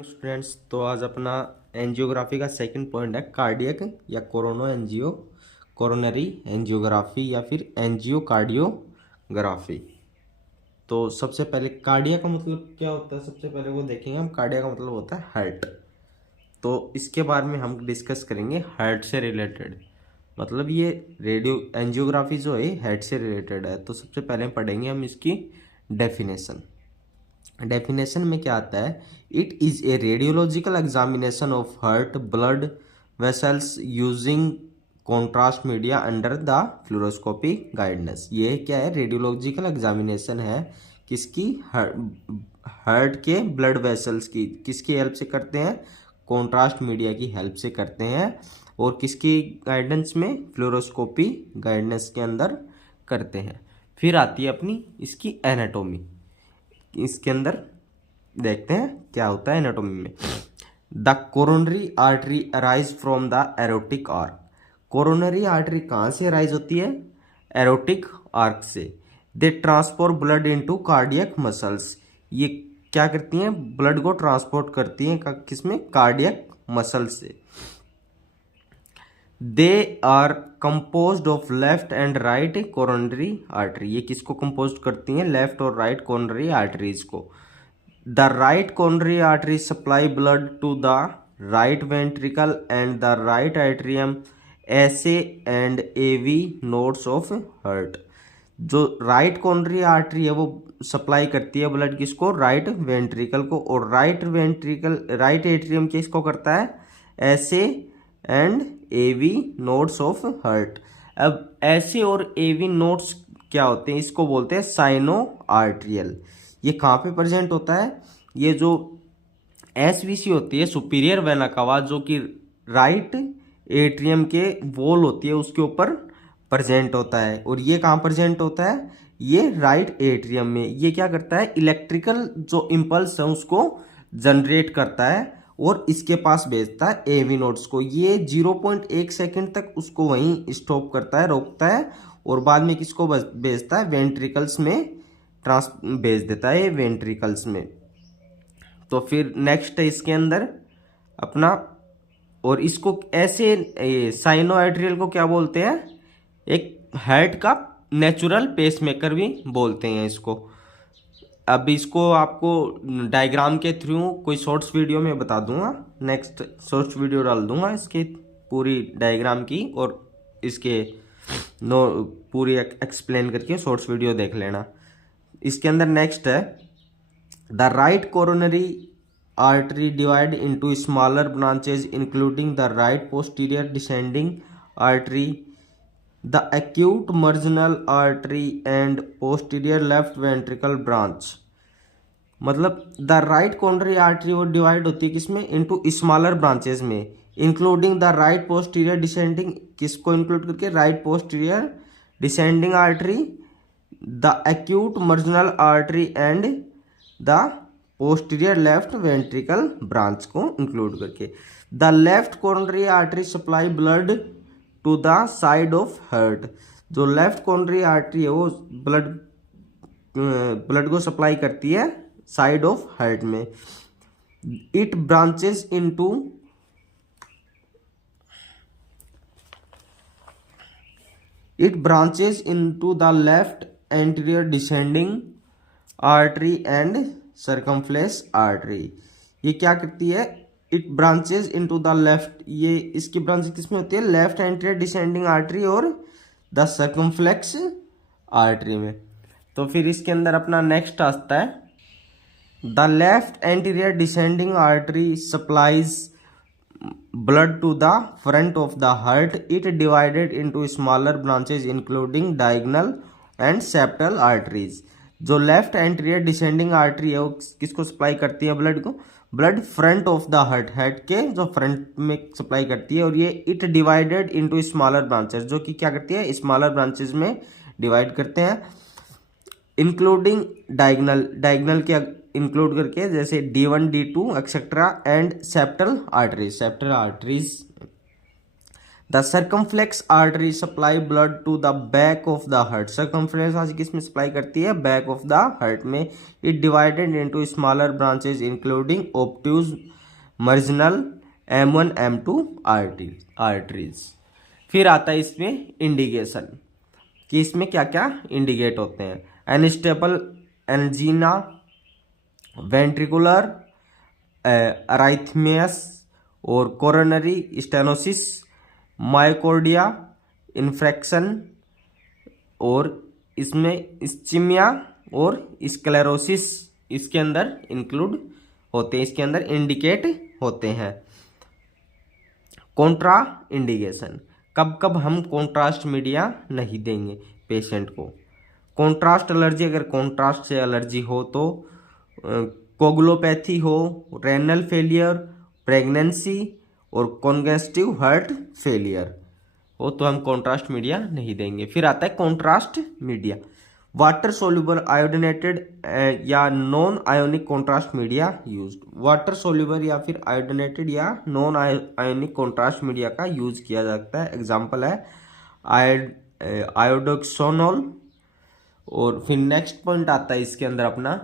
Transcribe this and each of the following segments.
Students, तो आज अपना एंजियोग्राफी का सेकंड पॉइंट है कार्डियक या कोरोनरी एंजियोग्राफी या फिर एंजियोकार्डियोग्राफी। तो सबसे पहले कार्डिया का मतलब क्या होता है, सबसे पहले वो देखेंगे हम। कार्डिया का मतलब होता है हार्ट। तो इसके बारे में हम डिस्कस करेंगे हार्ट से रिलेटेड। मतलब ये रेडियो एंजियोग्राफी जो है हार्ट से रिलेटेड है। तो सबसे पहले पढ़ेंगे हम इसकी डेफिनेशन। डेफिनेशन में क्या आता है, it is a radiological examination of heart blood vessels using contrast media under the fluoroscopy guidance. ये क्या है, रेडियोलॉजिकल एग्जामिनेशन है किसकी, हार्ट के ब्लड वेसल्स की। किसकी हेल्प से करते हैं, कॉन्ट्रास्ट मीडिया की हेल्प से करते हैं। और किसकी गाइडेंस में, फ्लोरोस्कोपी गाइडेंस के अंदर करते हैं। फिर आती है अपनी इसकी एनाटोमी। इसके अंदर देखते हैं क्या होता है एनाटोमी में। The coronary artery arise from the aortic arch. Coronary artery कहाँ से अराइज होती है, एरोटिक आर्क से। They transport blood into cardiac muscles. ये क्या करती हैं, ब्लड को ट्रांसपोर्ट करती हैं किसमें, कार्डियक मसल से। They are composed of left and right coronary artery. ये किसको कंपोज करती हैं, लेफ्ट और राइट कोरोनरी आर्टरीज को। The right coronary artery supply blood to the right ventricle and the right atrium SA and AV nodes of heart. जो right coronary artery है वो supply करती है ब्लड किसको, राइट वेंट्रिकल को। और राइट एट्रियम किसको करता है, SA and AV nodes of heart. अब ऐसे और एवी नोड्स क्या होते हैं, इसको बोलते हैं साइनो आर्ट्रियल। ये कहाँ पे प्रेजेंट होता है, ये जो एसवीसी होती है, सुपीरियर वेना कावा, जो कि राइट एट्रियम के वॉल होती है उसके ऊपर प्रेजेंट होता है। और ये कहाँ प्रेजेंट होता है, ये राइट एट्रियम में। ये क्या करता है, इलेक्ट्रिकल जो इम्पल्स है उसको जनरेट करता है और इसके पास भेजता है एवी नोड्स को। ये 0.1 सेकेंड तक उसको वहीं स्टॉप करता है, रोकता है। और बाद में किसको भेजता है, वेंट्रिकल्स में भेज देता है वेंट्रिकल्स में। तो फिर नेक्स्ट है इसके अंदर अपना, और इसको ऐसे साइनोआर्ट्रियल को क्या बोलते हैं, एक हार्ट का नेचुरल पेसमेकर भी बोलते हैं इसको। अब इसको आपको डायग्राम के थ्रू कोई शॉर्ट्स वीडियो में बता दूंगा, नेक्स्ट शॉर्ट्स वीडियो डाल दूंगा इसकी पूरी डायग्राम की, और इसके पूरी एक्सप्लेन करके शॉर्ट्स वीडियो देख लेना। इसके अंदर नेक्स्ट है, the right coronary artery divide into smaller branches including the right posterior descending artery, the acute marginal artery and posterior left ventricle branch। मतलब द राइट कोरोनरी आर्टरी वो divide होती है किसमें, इनटू स्मॉलर ब्रांचेस में, including the right posterior descending, किसको include करके, right posterior descending artery, the acute marginal artery and the posterior left ventricle branch को include करके। The left coronary artery supply blood to the side of heart. जो left coronary artery है वो blood को supply करती है side of heart में। It branches into the left anterior descending artery and circumflex artery. ये क्या करती है, it branches into the left, ये इसकी ब्रांच किसमें होती है, लेफ्ट एंटीरियर डिसेंडिंग आर्टरी और द सर्कमफ्लेक्स आर्टरी में। तो फिर इसके अंदर अपना नेक्स्ट आता है, the left anterior descending artery supplies blood to the front of the heart. It divided into smaller branches including diagonal and septal arteries. जो लेफ्ट एंटीरियर डिसेंडिंग आर्टरी है वो किसको सप्लाई करती है, ब्लड को, blood front of the heart के जो front में सप्लाई करती है। और ये it divided into smaller branches, जो कि क्या करती है, स्मॉलर ब्रांचेस में डिवाइड करते हैं, इंक्लूडिंग डायगोनल के इंक्लूड करके, जैसे D1 D2 etcetera, and septal arteries. The circumflex artery supply blood to the back of the heart. Circumflex artery किस में सप्लाई करती है? बैक ऑफ द हार्ट में। It divided into smaller branches including obtuse, marginal, M1 M2 arteries. फिर आता है इसमें indication कि इसमें क्या क्या इंडिकेट होते हैं। अनस्टेबल एंजीना, वेंट्रिकुलर अराइथमियास और कोरोनरी स्टेनोसिस, मायोकार्डिया इन्फ्रेक्शन, और इसमें इस्चीमिया और स्क्लेरोसिस इसके अंदर इंक्लूड होते हैं, इसके अंदर इंडिकेट होते हैं। कॉन्ट्रा इंडिकेशन, कब कब हम कॉन्ट्रास्ट मीडिया नहीं देंगे पेशेंट को। कॉन्ट्रास्ट एलर्जी, अगर कॉन्ट्रास्ट से एलर्जी हो तो, कोगुलोपैथी हो, रेनल फेलियर, प्रेगनेंसी और कॉन्जेस्टिव हार्ट फेलियर हो तो हम कॉन्ट्रास्ट मीडिया नहीं देंगे। फिर आता है contrast media, water soluble iodinated या non ionic contrast media used. Water soluble या फिर आयोडीनेटेड या नॉन आयोनिक कॉन्ट्रास्ट मीडिया का यूज किया जाता है। एग्जांपल है आयोडोक्सोनोल। और फिर नेक्स्ट पॉइंट आता है इसके अंदर अपना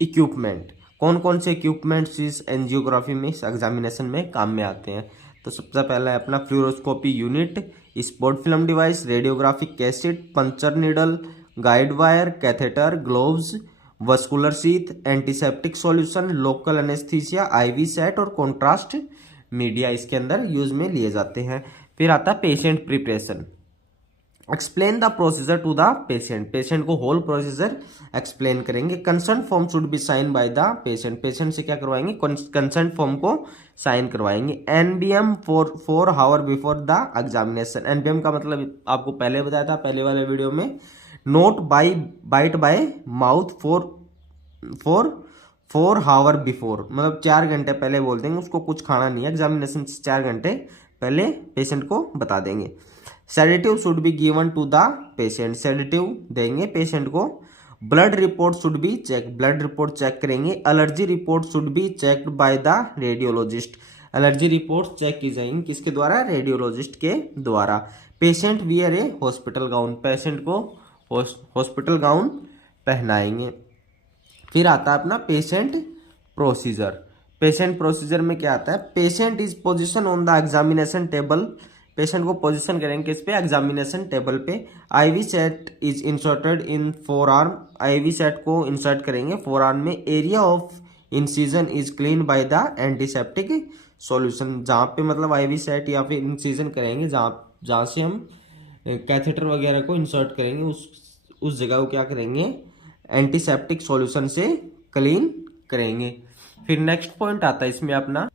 इक्विपमेंट। कौन कौन से इक्विपमेंट्स इस एंजियोग्राफी में, इस एग्जामिनेशन में काम में आते हैं? तो सबसे पहला है अपना fluoroscopy unit, spot film device, radiographic cassette, puncture needle, guide wire, catheter, gloves, vascular sheath, antiseptic solution, local anaesthesia, IV set और कॉन्ट्रास्ट मीडिया इसके अंदर यूज में लिए जाते हैं। फिर आता है patient preparation. Explain the procedure to the patient, patient को होल प्रोसीजर एक्सप्लेन करेंगे। Concern form should be sign by the patient, patient से क्या करवाएंगे? कंसर्न फॉर्म को साइन करवाएंगे। NBM for 4 hour before the examination. NBM का मतलब आपको पहले बताया था पहले वाले वीडियो में। Not bite by mouth for 4 hour before, मतलब 4 घंटे पहले बोल देंगे, उसको कुछ खाना नहीं है, एग्जामिनेशन से 4 घंटे पहले पेशेंट को बता देंगे। Sedative should be given to the patient, sedative देंगे पेशेंट को। Blood report should be check, blood report check करेंगे। Allergy report should be checked by the radiologist, allergy report check की जाएंगी किसके द्वारा? रेडियोलॉजिस्ट के द्वारा। Patient wear a hospital gown, patient को हॉस्पिटल गाउन पहनाएंगे। फिर आता है अपना पेशेंट प्रोसीजर। पेशेंट प्रोसीजर में क्या आता है? Patient is position on the examination table, patient को पोजीशन करेंगे किस पे? एग्जामिनेशन टेबल पे। IV set is inserted in forearm, IV set को इंसर्ट करेंगे फोरआर्म में। Area of incision is clean by the antiseptic solution, जहाँ पे मतलब आईवी सेट या फिर इंसिजन करेंगे, जहाँ से हम कैथेटर वगैरह को इंसर्ट करेंगे, उस जगह को क्या करेंगे? एंटीसेप्टिक सॉल्यूशन से क्लीन करेंगे। फिर नेक्स्ट पॉइंट आता है इसमें अपना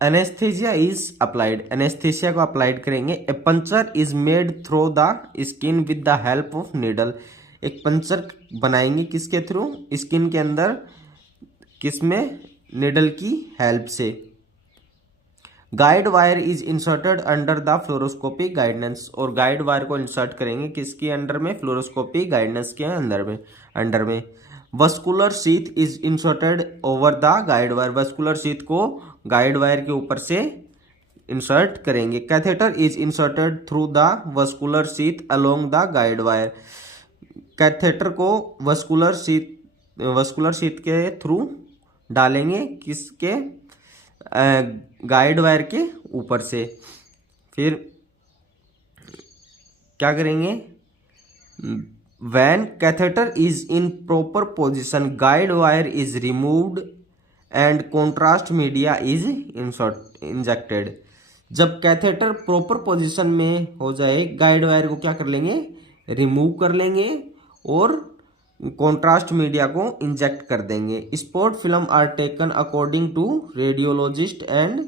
एनेस्थीसिया इज अप्लाइड, एनेस्थीसिया को अप्लाइड करेंगे। A puncture is made through the skin with the help of needle, एक पंचर बनाएंगे किसके थ्रू? स्किन के अंदर, किसमें? नीडल की हेल्प से। Guide wire is inserted under the fluoroscopy guidance, और गाइड वायर को इंसर्ट करेंगे किसके अंडर में? फ्लोरोस्कोपी गाइडेंस के अंडर में। Vascular sheath is inserted over the guide wire, vascular sheath को गाइड वायर के ऊपर से इंसर्ट करेंगे। Catheter is inserted through the vascular sheath along the guide wire, catheter को वस्कुलर शीथ के थ्रू डालेंगे किसके? गाइड वायर के ऊपर से। फिर क्या करेंगे? When catheter is in proper position, guide wire is removed and contrast media is injected. जब कैथेटर प्रॉपर पोजीशन में हो जाए, गाइड वायर को क्या कर लेंगे? रिमूव कर लेंगे और कॉन्ट्रास्ट मीडिया को इंजेक्ट कर देंगे। Spot film are taken according to radiologist and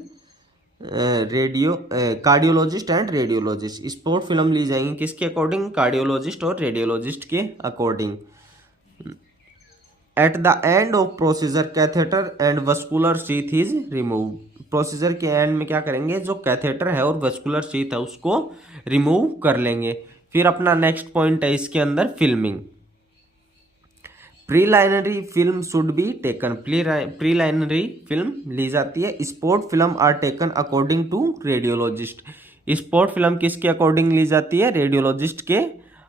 cardiologist and radiologist, spot film ली जाएंगी किसके अकॉर्डिंग? कार्डियोलॉजिस्ट और रेडियोलॉजिस्ट के according. At the end of procedure catheter and vascular sheath is remove, procedure के end में क्या करेंगे? जो कैथेटर है और वस्कुलर शीथ है उसको रिमूव कर लेंगे। फिर अपना नेक्स्ट पॉइंट है इसके अंदर filming. Preliminary film should be taken, preliminary film ली जाती है। Spot film are taken according to radiologist, spot film किसके अकॉर्डिंग ली जाती है? रेडियोलॉजिस्ट के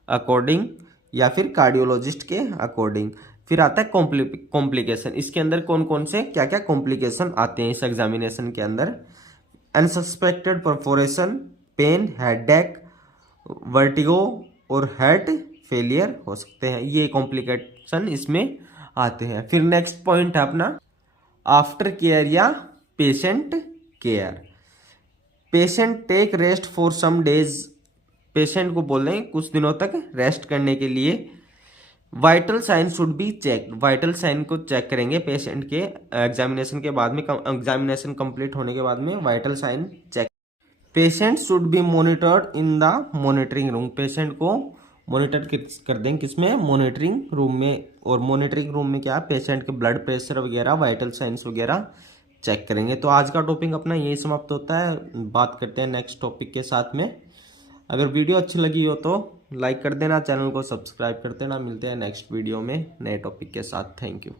अकॉर्डिंग या फिर कार्डियोलॉजिस्ट के अकॉर्डिंग। फिर आता है कॉम्प्लिकेशन। इसके अंदर कौन कौन से क्या क्या कॉम्प्लिकेशन आते हैं इस एग्जामिनेशन के अंदर? अनसस्पेक्टेड परफोरेशन, पेन, हेडेक, वर्टिगो और हार्ट फेलियर हो सकते हैं, ये कॉम्प्लिकेशन इसमें आते हैं। फिर नेक्स्ट पॉइंट है अपना आफ्टर केयर या patient care. Patient take rest for some days, patient को बोल रहे हैं कुछ दिनों तक रेस्ट करने के लिए। Vital sign should be check, vital sign को चेक करेंगे पेशेंट के एग्जामिनेशन के बाद में, एग्जामिनेशन कंप्लीट होने के बाद में vital sign check. Patient should be monitored in the monitoring room, patient को मॉनिटर कर देंगे किसमें? मॉनिटरिंग रूम में। और मॉनिटरिंग रूम में क्या? पेशेंट के ब्लड प्रेशर वगैरह, वाइटल साइंस वगैरह चेक करेंगे। तो आज का टॉपिक अपना यही समाप्त होता है, बात करते हैं नेक्स्ट टॉपिक के साथ में। अगर वीडियो अच्छी लगी हो तो लाइक कर देना, चैनल को सब्सक्राइब कर देना। मिलते हैं नेक्स्ट वीडियो में नए टॉपिक के साथ। Thank you.